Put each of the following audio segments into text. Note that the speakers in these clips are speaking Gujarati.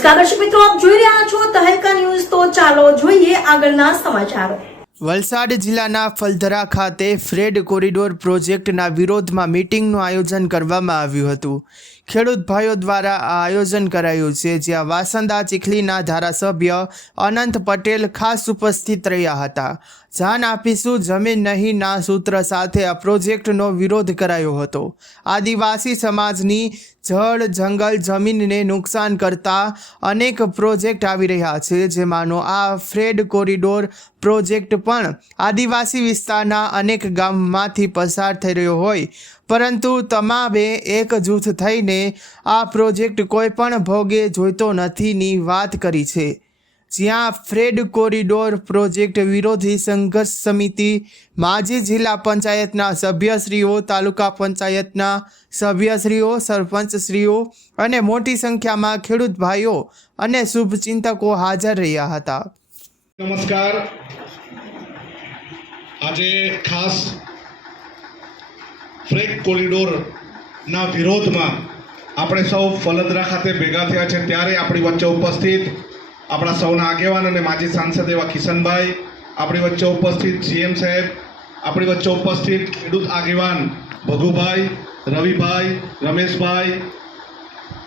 નમસ્કાર દર્શક મિત્રો આપ જોઈ રહ્યા છો તહેલકા ન્યૂઝ તો ચાલો જોઈએ આગળના સમાચારો. વલસાડ જિલ્લાના ફલધરા ખાતે ફ્રેડ કોરિડોર પ્રોજેક્ટના વિરોધમાં મીટિંગનું આયોજન કરવામાં આવ્યું હતું. ખેડૂત ભાઈઓ દ્વારા આ આયોજન કરાયું છે, જ્યાં વાસંદા ચીખલીના ધારાસભ્ય અનંત પટેલ ખાસ ઉપસ્થિત રહ્યા હતા. જાન આપીશું, જમીન નહીં, ના સૂત્ર સાથે આ પ્રોજેક્ટનો વિરોધ કરાયો હતો. આદિવાસી સમાજની જળ, જંગલ, જમીનને નુકસાન કરતા અનેક પ્રોજેક્ટ આવી રહ્યા છે, જેમાંનો આ ફ્રેડ કોરિડોર પ્રોજેક્ટ પણ આદિવાસી વિસ્તારના અનેક ગામમાંથી પસાર થઈ રહ્યો હોય. પરંતુ તમામે એક જૂથ થઈને આ પ્રોજેક્ટ કોઈ પણ ભોગે જોઈતો નથીની વાત કરી છે. જ્યાં ફ્રેડ કોરિડોર પ્રોજેક્ટ વિરોધી સંઘર્ષ સમિતિ, માજી જિલ્લા પંચાયતના સભ્યશ્રીઓ, તાલુકા પંચાયતના સભ્યશ્રીઓ, સરપંચશ્રીઓ અને મોટી સંખ્યામાં ખેડૂત ભાઈઓ અને શુભચિંતકો હાજર રહ્યા હતા. નમસ્કાર. આજે ખાસ ફ્રેક કોરિડોરના વિરોધમાં આપણે સૌ ફલદરા ખાતે ભેગા થયા છે. ત્યારે આપણી વચ્ચે ઉપસ્થિત આપણા સૌના આગેવાન અને માજી સાંસદ એવા કિશનભાઈ, આપણી વચ્ચે ઉપસ્થિત સીએમ સાહેબ, આપણી વચ્ચે ઉપસ્થિત ખેડૂત આગેવાન ભગુભાઈ, રવિભાઈ, રમેશભાઈ,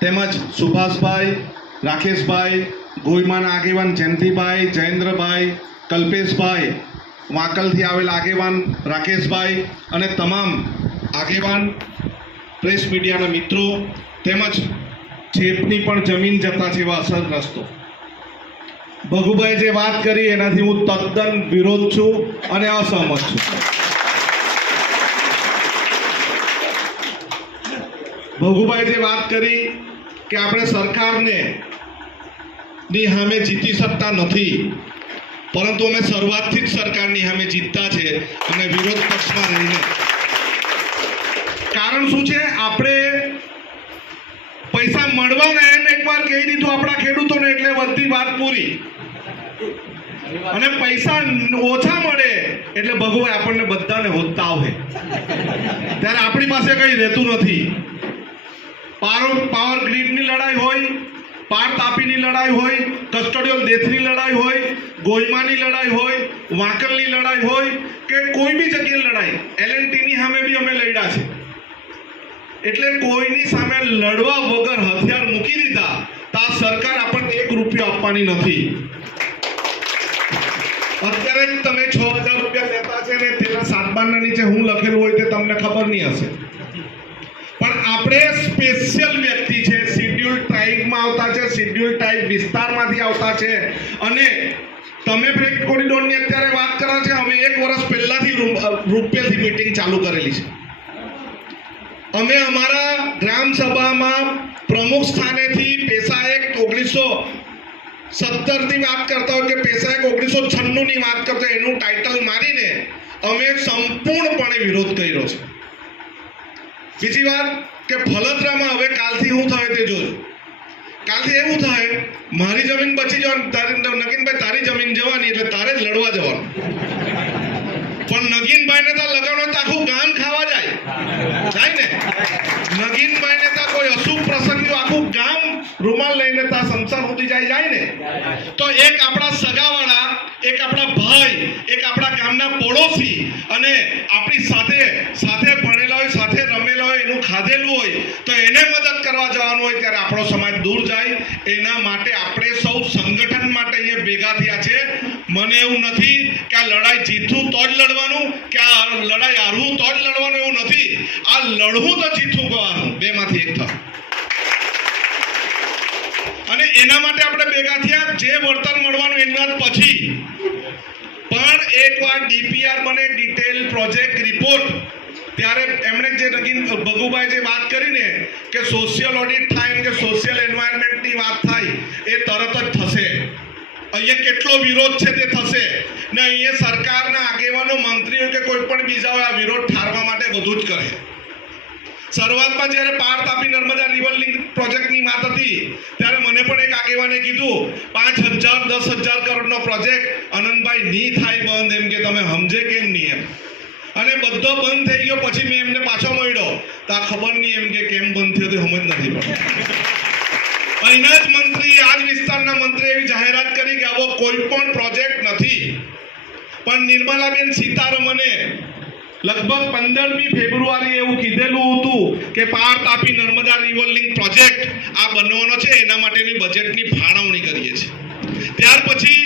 તેમજ સુભાષભાઈ, રાકેશભાઈ ગોઈમાના આગેવાન જયંતિભાઈ, જયેન્દ્રભાઈ, કલ્પેશભાઈ વાંકલથી આવેલ આગેવાન રાકેશભાઈ અને તમામ આગેવાન પ્રેસ મીડિયાના મિત્રો તેમજ ચેપની પણ જમીન જતા જેવા અસરગ્રસ્તો ભગુભાઈ જે વાત કરી એનાથી હું તદ્દન વિરોધ છું અને અસહમત છું. ભગુભાઈ જે વાત કરી કે આપણે સરકારને ની સામે જીતી શકતા નથી પરંતુ અમે શરૂઆતથી જ સરકારની સામે જીતતા છે અને વિરોધ પક્ષમાં રહીને. કારણ શું છે? આપણે પૈસા મળવાના એમ એકવાર કહી દીધું આપણા ખેડૂતોને એટલે વધતી વાત પૂરી. અને પૈસા ઓછા મળે એટલે ભગવાન આપણને બધાને હોતા આવે ત્યારે આપણી પાસે કંઈ રહેતું નથી. પાવર ગ્રીડની લડાઈ પાર તાપીની લડાઈ હોય કસ્ટોડિયલ દેશની લડાઈ હોય, ગોયમાની લડાઈ હોય, વાંકલની લડાઈ હોય કે કોઈ બી જગ્યાએ લડાઈ, એલએનટીની સામે બી અમે લડ્યા છે. એટલે કોઈની સામે લડવા વગર હથિયાર મૂકી દીધા, તો સરકાર આપણને એક રૂપિયો આપવાની નથી. અત્યારે તમે છ હજાર રૂપિયા લેતા છે ને તેના સાતબારના નીચે હું લખેલું હોય તે તમને ખબર નહીં હશે. પણ આપણે સ્પેશિયલ વ્યક્તિ છે ટ્રાઇબમાં આવતા છે શિડ્યુલ ટાઈપ વિસ્તારમાંથી આવતા છે. અને તમે બ્રેક કોરિડોરની અત્યારે વાત કરો છો, અમે એક વર્ષ પહેલાથી રૂપિયાથી મીટિંગ ચાલુ કરેલી છે. અમે અમારા ગ્રામ સભામાં પ્રમુખ સ્થાનેથી પેશા એક ઓગણીસો સત્તરથી વાત કરતા હોય કે પેશા એક ઓગણીસો છન્નુંની વાત કરતા એનું ટાઇટલ મારીને અમે સંપૂર્ણપણે વિરોધ કર્યો છે. બીજી વાત કે ફલદરામાં હવે કાલથી હું થાય તે જોજો. કાલથી એવું થાય, મારી જમીન બચી જવાની, તારી નગીનભાઈ તારી જમીન જવાની, એટલે તારે જ લડવા જવાનું. પણ નગીનભાઈને તો લગાડો તો આખું ગામ ખાવા જાય. જાય ને? નગીનભાઈને તો કોઈ અશુભ પ્રસંગ આખું ગામ રૂમાલ લઈને તા સંસાર સુધી જાય જાય ને? તો એક આપણા સગાવાળા, એક આપણા ભાઈ, એક આપણા ગામના પડોશી અને આપણી સાથે સાથે ભણેલા હોય, સાથે રમેલા હોય, એનું ખાધેલું હોય એને મદદ કરવા જવાનું હોય ત્યારે આપણો સમાજ દૂર જાય. એના માટે આપણે સૌ સંગઠન માટે અહીંયા ભેગા થયા છે. મને એવું નથી કે આ લડાઈ જીતવું તો જ લડવાનું, કે આ લડાઈ હારવું તો જ લડવાનું એવું નથી. આ લડવું તો જીતવું ગવાનું બેમાંથી એક થાય અને એના માટે આપણે ભેગા થયા જે વળતર મળવાનું એના પછી. પણ એકવાર ડીપીઆર બને ડિટેલ પ્રોજેક્ટ રિપોર્ટ ત્યારે એમણે જે નગીન ભગુભાઈ જે વાત કરીને કે સોશિયલ ઓડિટ થાય કે સોશિયલ એન્વાયરમેન્ટની વાત થાય, એ તરત જ થશે. અહીંયા કેટલો વિરોધ છે તે થશે. ને અહીંયા સરકારના આગેવાનો, મંત્રીઓ કે કોઈ પણ બીજા હોય, આ વિરોધ ઠારવા માટે બધું જ કરે. શરૂઆતમાં જ્યારે પાર તાપી નર્મદા રિવર લિંક પ્રોજેક્ટની વાત હતી, ત્યારે મને પણ એક આગેવાને કીધું, પાંચ હજાર, દસ હજાર કરોડનો પ્રોજેક્ટ અનંતભાઈ નહીં થાય બંધ એમ કે તમે સમજે કેમ નહીં એમ. અને બધો બંધ થઈ ગયો, પછી મેં એમને પાછો મળ્યો. તો આ ખબર નહીં એમ કે કેમ બંધ થયો તે સમજ નથી પડતી. અહીંના જ મંત્રી આ જ વિસ્તારના મંત્રી એવી જાહેરાત કરી કે આવો કોઈ પણ પ્રોજેક્ટ નથી. પણ નિર્મલાબેન સીતારમણે લગભગ પંદરમી ફેબ્રુઆરી એવું કીધેલું હતું કે Par Tapi Narmada river link project આ બનવાનો છે, એના માટેની બજેટની ફાળવણી કરીએ છીએ. ત્યાર પછી